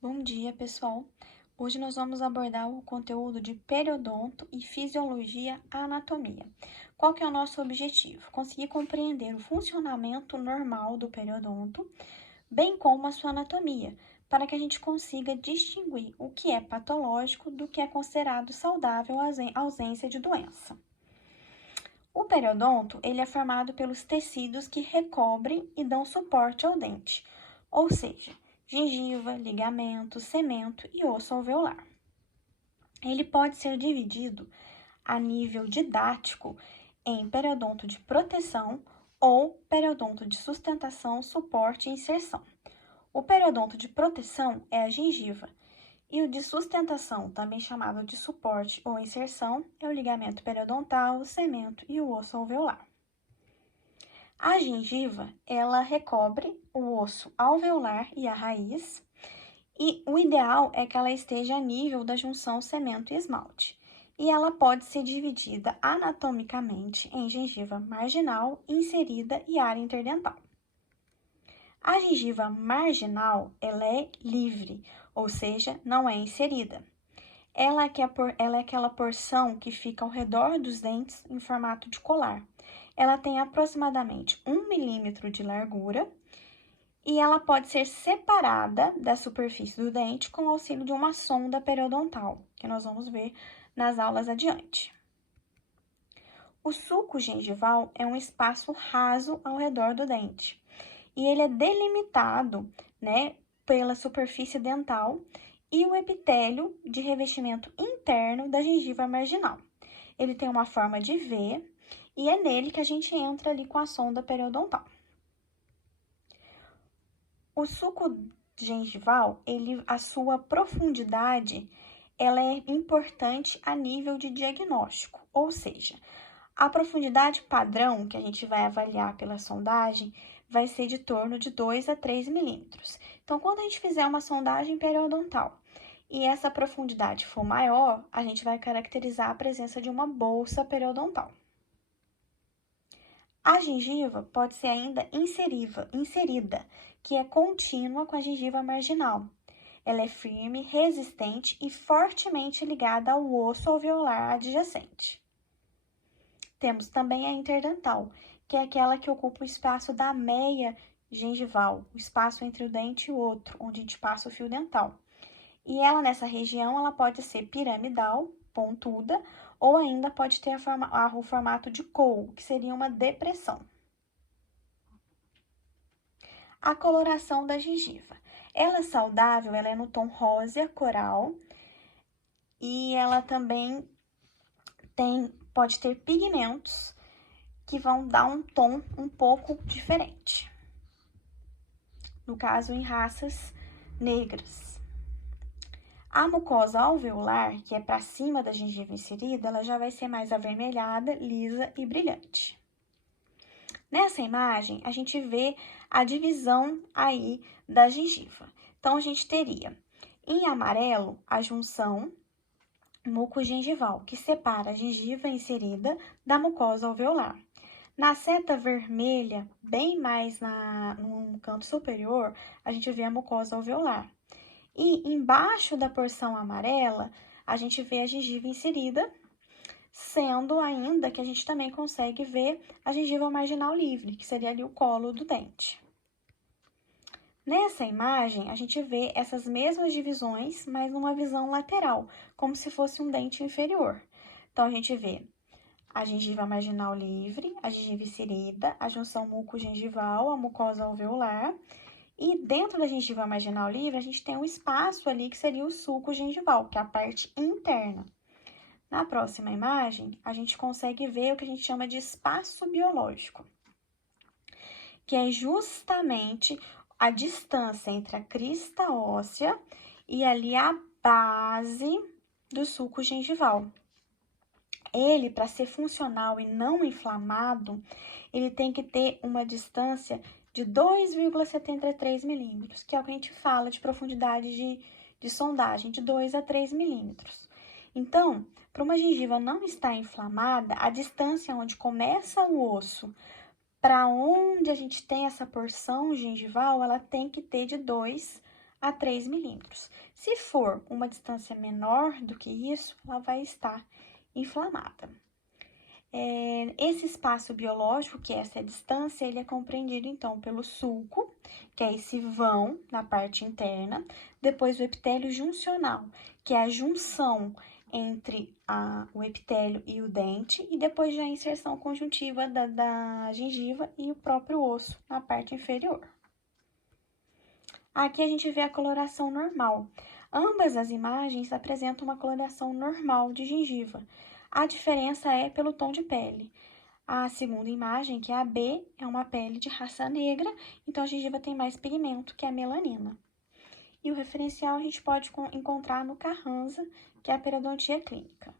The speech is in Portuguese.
Bom dia, pessoal! Hoje nós vamos abordar o conteúdo de periodonto e fisiologia anatomia. Qual que é o nosso objetivo? Conseguir compreender o funcionamento normal do periodonto, bem como a sua anatomia, para que a gente consiga distinguir o que é patológico do que é considerado saudável à ausência de doença. O periodonto, ele é formado pelos tecidos que recobrem e dão suporte ao dente, ou seja, gengiva, ligamento, cemento e osso alveolar. Ele pode ser dividido a nível didático em periodonto de proteção ou periodonto de sustentação, suporte e inserção. O periodonto de proteção é a gengiva, e o de sustentação, também chamado de suporte ou inserção, é o ligamento periodontal, o cemento e o osso alveolar. A gengiva, ela recobre o osso alveolar e a raiz, e o ideal é que ela esteja a nível da junção cemento e esmalte. E ela pode ser dividida anatomicamente em gengiva marginal, inserida e área interdental. A gengiva marginal, ela é livre, ou seja, não é inserida. Ela é aquela porção que fica ao redor dos dentes em formato de colar. Ela tem aproximadamente 1 milímetro de largura e ela pode ser separada da superfície do dente com o auxílio de uma sonda periodontal, que nós vamos ver nas aulas adiante. O sulco gengival é um espaço raso ao redor do dente e ele é delimitado, pela superfície dental e o epitélio de revestimento interno da gengiva marginal. Ele tem uma forma de V e é nele que a gente entra ali com a sonda periodontal. O sulco gengival, a sua profundidade, ela é importante a nível de diagnóstico, ou seja, a profundidade padrão que a gente vai avaliar pela sondagem vai ser de torno de 2 a 3 milímetros. Então, quando a gente fizer uma sondagem periodontal e essa profundidade for maior, a gente vai caracterizar a presença de uma bolsa periodontal. A gengiva pode ser ainda inserida, que é contínua com a gengiva marginal. Ela é firme, resistente e fortemente ligada ao osso alveolar adjacente. Temos também a interdental, que é aquela que ocupa o espaço da meia gengival, o espaço entre o dente e o outro, onde a gente passa o fio dental. E ela, nessa região, ela pode ser piramidal, pontuda, ou ainda pode ter o formato de cone, que seria uma depressão. A coloração da gengiva. Ela é saudável, ela é no tom rosa coral, e ela também pode ter pigmentos que vão dar um tom um pouco diferente. No caso, em raças negras. A mucosa alveolar, que é para cima da gengiva inserida, ela já vai ser mais avermelhada, lisa e brilhante. Nessa imagem, a gente vê a divisão aí da gengiva. Então, a gente teria, em amarelo, a junção mucogengival, que separa a gengiva inserida da mucosa alveolar. Na seta vermelha, bem mais no canto superior, a gente vê a mucosa alveolar. E embaixo da porção amarela, a gente vê a gengiva inserida, sendo ainda que a gente também consegue ver a gengiva marginal livre, que seria ali o colo do dente. Nessa imagem, a gente vê essas mesmas divisões, mas numa visão lateral, como se fosse um dente inferior. Então, a gente vê a gengiva marginal livre, a gengiva inserida, a junção mucogengival, a mucosa alveolar. E dentro da gengiva marginal livre, a gente tem um espaço ali que seria o sulco gengival, que é a parte interna. Na próxima imagem, a gente consegue ver o que a gente chama de espaço biológico, que é justamente a distância entre a crista óssea e ali a base do sulco gengival. Ele, para ser funcional e não inflamado, ele tem que ter uma distância de 2,73 milímetros, que é o que a gente fala de profundidade de sondagem, de 2 a 3 milímetros. Então, para uma gengiva não estar inflamada, a distância onde começa o osso para onde a gente tem essa porção gengival, ela tem que ter de 2 a 3 milímetros. Se for uma distância menor do que isso, ela vai estar inflamada. Esse espaço biológico, que é essa distância, ele é compreendido, então, pelo sulco, que é esse vão na parte interna, depois o epitélio juncional, que é a junção entre o epitélio e o dente, e depois já a inserção conjuntiva da gengiva e o próprio osso na parte inferior. Aqui a gente vê a coloração normal. Ambas as imagens apresentam uma coloração normal de gengiva. A diferença é pelo tom de pele. A segunda imagem, que é a B, é uma pele de raça negra, então a gengiva tem mais pigmento, que é a melanina. E o referencial a gente pode encontrar no Carranza, que é a periodontia clínica.